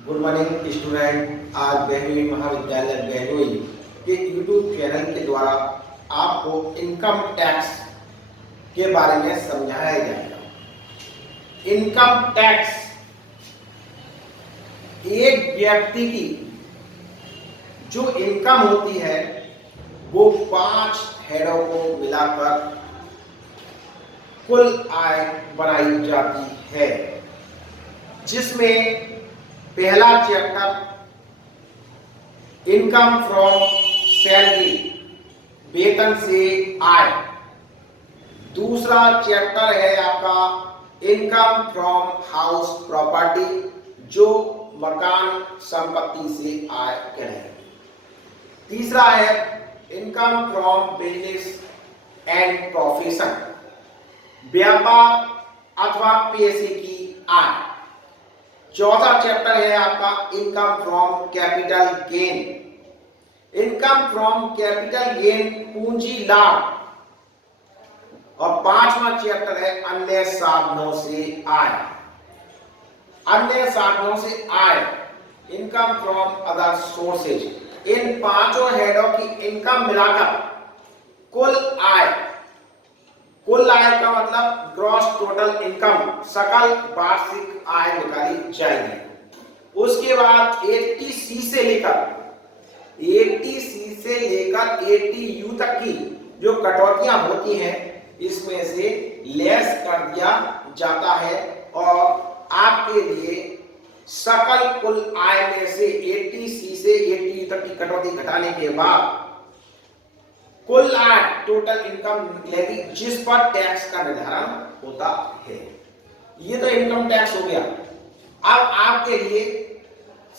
Good morning student. आज बहनोई महाविद्यालय बहनोई के यूट्यूब चैनल के द्वारा आपको इनकम टैक्स के बारे में समझाया जाएगा। इनकम टैक्स एक व्यक्ति की जो इनकम होती है वो 5 हेडों को मिलाकर कुल आय बनाई जाती है, जिसमें पहला चैप्टर इनकम फ्रॉम सैलरी, वेतन से आय। दूसरा चैप्टर है आपका इनकम फ्रॉम हाउस प्रॉपर्टी, जो मकान संपत्ति से आय कहलाएगी। तीसरा है income from business and profession, व्यापार अथवा पेशे की आय। चौथा चैप्टर है आपका income from capital gain. Income from capital gain पूंजी लाभ। और पांचवा चैप्टर है अन्य साधनों से आय। अन्य साधनों से आय, इनकम फ्रॉम अदर सोर्सेज। इन पांचों हेडों की इनकम मिलाकर कुल आय, कुल आय का मतलब ग्रॉस टोटल इनकम, सकल वार्षिक आय निकाली जाएगी। उसके बाद 80C से लेकर 80U तक की जो कटौतियां होती हैं, इसमें से लेस कर दिया जाता है और आपके लिए सकल कुल आय में से 80C से 80U तक की कटौती घटाने के बाद कुल आय टोटल इनकम निकलेगी, जिस पर टैक्स का निर्धारण होता है। ये तो इनकम टैक्स हो गया। अब आपके लिए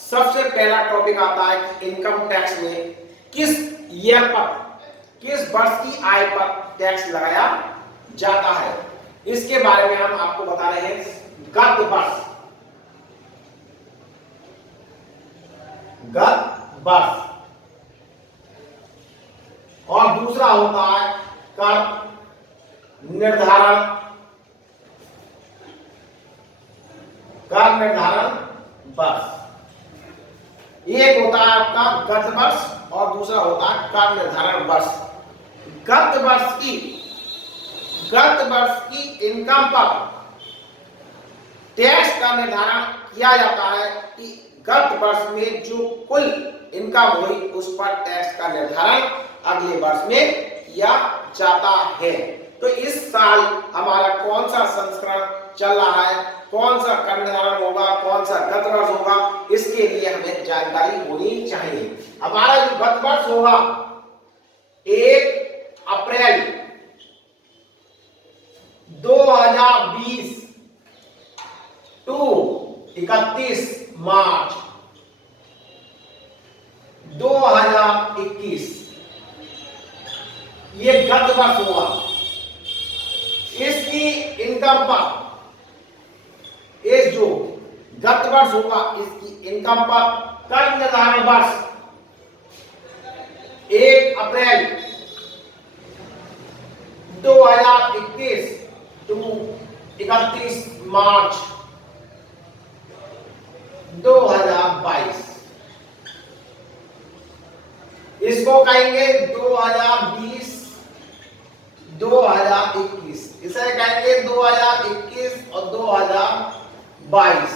सबसे पहला टॉपिक आता है कि इनकम टैक्स में किस ईयर पर, किस वर्ष की आय पर टैक्स लगाया जाता है। इसके बारे में हम आपको बता रहे हैं गत वर्ष। गत वर्ष। और दूसरा होता है कर निर्धारण, कर निर्धारण वर्ष। एक होता है आपका गत वर्ष और दूसरा होता है कर निर्धारण वर्ष। गत वर्ष की इनकम पर टैक्स का निर्धारण किया जाता है कि गत वर्ष में जो कुल इनकम हुई उस पर टैक्स का निर्धारण अगले वर्ष में किया जाता है। तो इस साल हमारा कौन सा संस्करण चल रहा है, कौन सा कर निर्धारण होगा, कौन सा गत वर्ष होगा, इसके लिए हमें जानकारी होनी चाहिए। हमारा जो गत वर्ष होगा 1 अप्रैल 2020 टू 31 मार्च 2021, ये गत वर्ष होगा। इसकी इनकम पर, इस जो गत वर्ष होगा इसकी इनकम पर कर निर्धारण वर्ष 1 अप्रैल 2021 टू 31 मार्च 2022, इसको कहेंगे 2020 2021, इसे कहेंगे 2021 और 2022।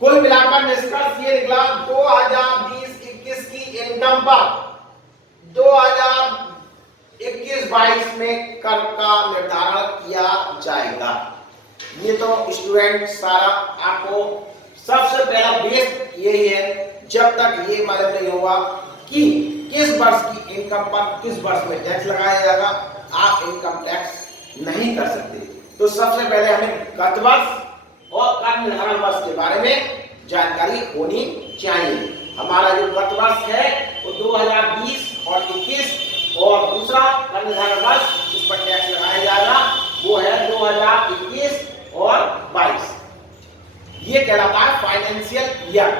कुल मिलाकर निष्कर्ष ये निकला 2020-21 की इनकम पर 2021-22 में कर का निर्धारण किया जाएगा। ये तो स्टूडेंट सारा आपको सबसे पहला बेस यही है। जब तक ये मालूम नहीं होगा कि किस वर्ष की इनकम पर किस वर्ष में टैक्स लगाया जाएगा, आप इनकम टैक्स नहीं कर सकते। तो सबसे पहले हमें गत वर्ष और कर निर्धारण वर्ष के बारे में जानकारी होनी चाहिए। हमारा जो गत वर्ष है वो 2020 और 21, और दूसरा कर निर्धारण वर्ष जिस पर टैक्स लगाया जाएगा वो है 2021 और 22। ये कहलाता है फाइनेंशियल ईयर।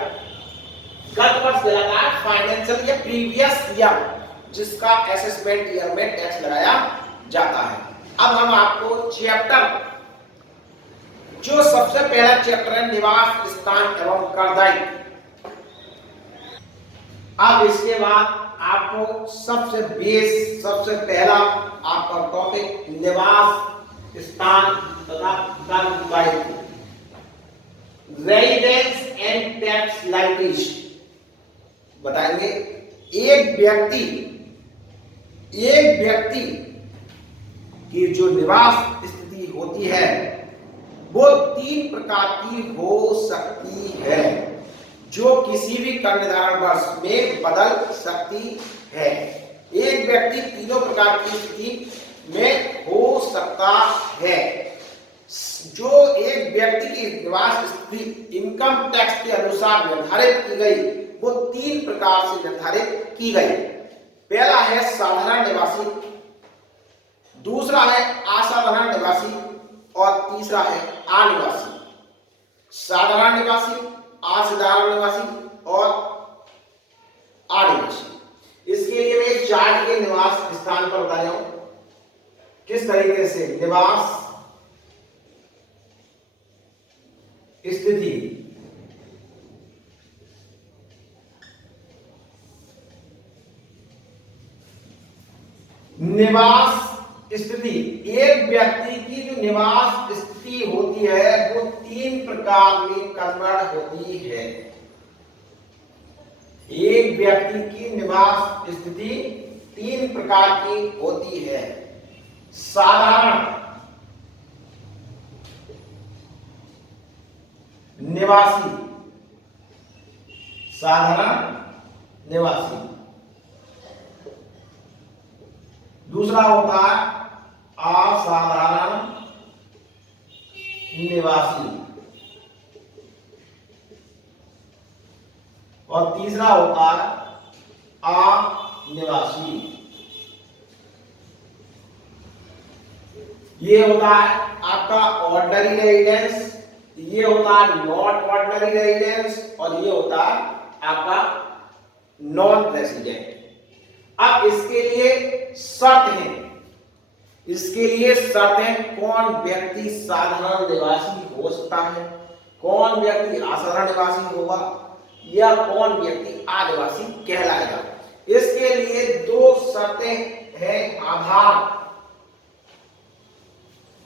गत वर्ष कहलाता है फाइनेंशियल ईयर, प्रीवियस ईयर, जिसका असेसमेंट ईयर में टैक्स लगाया जाता है। अब हम आपको चैप्टर जो सबसे पहला चैप्टर है निवास स्थान एवं करदायित्व। अब इसके बाद आपको सबसे पहला आपका टॉपिक निवास स्थान तथा करदायित्व, रेजिडेंस एंड टैक्स लाइबिलिटी बताएंगे। एक व्यक्ति की जो निवास स्थिति होती है वो 3 प्रकार की हो सकती है, जो किसी भी कर निर्धारण वर्ष में बदल सकती है। एक व्यक्ति तीनों प्रकार की स्थिति में हो सकता है। जो एक व्यक्ति की निवास स्थिति इनकम टैक्स के अनुसार निर्धारित की गई वो 3 प्रकार से निर्धारित की गई। पहला है साधारण निवासी, दूसरा है असाधारण निवासी और तीसरा है अनिवासी। साधारण निवासी, असाधारण निवासी और अनिवासी। इसके लिए मैं इस चार्ट के निवास स्थान पर बताया हूं किस तरीके से निवास स्थिति निवास स्थिति, एक व्यक्ति की जो निवास स्थिति होती है वो 3 प्रकार में कन्वर्ट होती है। एक व्यक्ति की निवास स्थिति 3 प्रकार की होती है। साधारण निवासी, साधारण निवासी। दूसरा होता है असाधारण निवासी और तीसरा होता है अनिवासी। ये होता है आपका ऑर्डिनरी रेजिडेंस, ये होता है नॉट ऑर्डिनरी रेजिडेंस और ये होता है आपका नॉन रेजिडेंट। अब इसके लिए शर्त है, कौन व्यक्ति साधारण निवासी हो सकता है, कौन व्यक्ति असाधारण निवासी होगा या कौन व्यक्ति अनिवासी कहलाएगा। इसके लिए 2 शर्तें हैं, आधार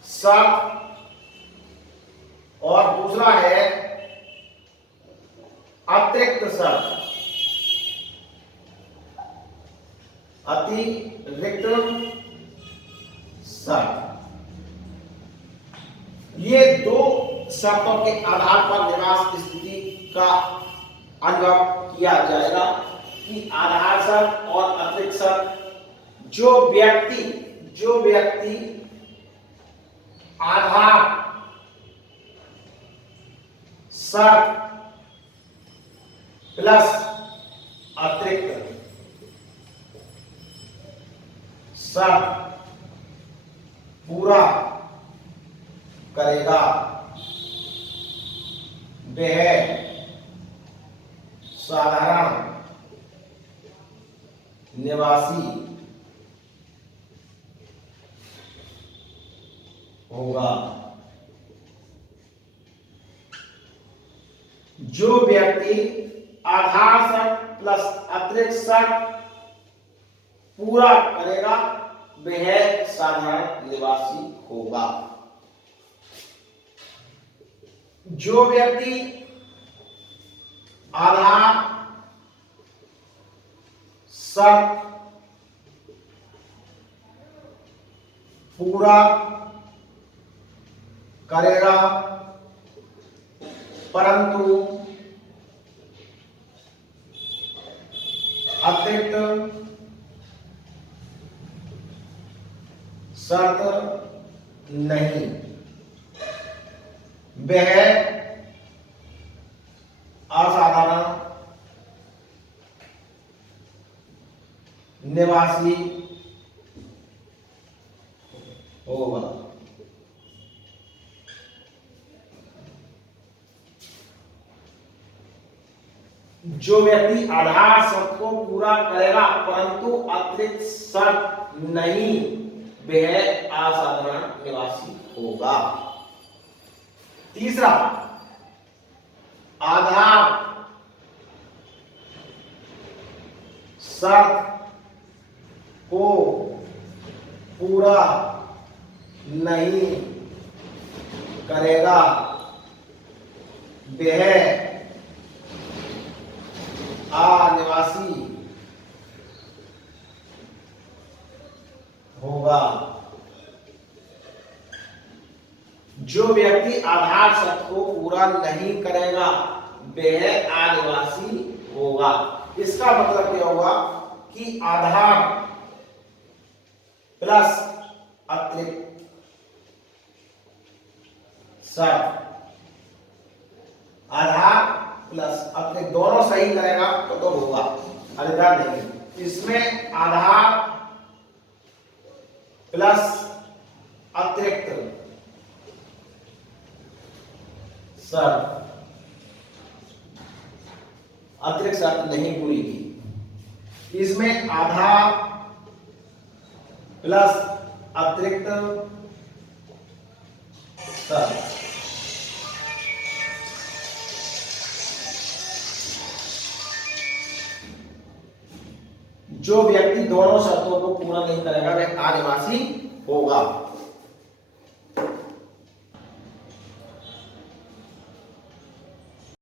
शर्त और दूसरा है अतिरिक्त शर्त, अतिरिक्त शर्त। ये 2 शर्तों के आधार पर निवास स्थिति का अनुभव किया जाएगा कि आधार शर्त और अतिरिक्त शर्त। जो व्यक्ति आधार शर्त प्लस अतिरिक्त शर्त पूरा करेगा वह साधारण निवासी होगा। जो व्यक्ति आधार शर्त प्लस अतिरिक्त शर्त पूरा करेगा वह साधारण निवासी होगा। जो व्यक्ति आधार शर्त पूरा करेगा परंतु अतिरिक्त शर्त नहीं, वह असाधारण निवासी होगा। जो व्यक्ति आधार शर्त को पूरा करेगा परंतु अतिरिक्त शर्त नहीं, वह असाधारण निवासी होगा। तीसरा, आधार शर्त को पूरा नहीं करेगा वह अनिवासी होगा। जो व्यक्ति आधार शर्त को पूरा नहीं करेगा वह आदिवासी होगा। इसका मतलब क्या होगा कि आधार प्लस अतिरिक्त शर्त, आधार प्लस अतिरिक्त दोनों सही करेगा तो होगा, अन्यथा नहीं। इसमें आधार प्लस अतिरिक्त शर्त, अतिरिक्त शर्त नहीं पूरी की। इसमें आधार प्लस अतिरिक्त शर्त, जो व्यक्ति दोनों शर्तों को पूरा नहीं करेगा वह आदिवासी होगा।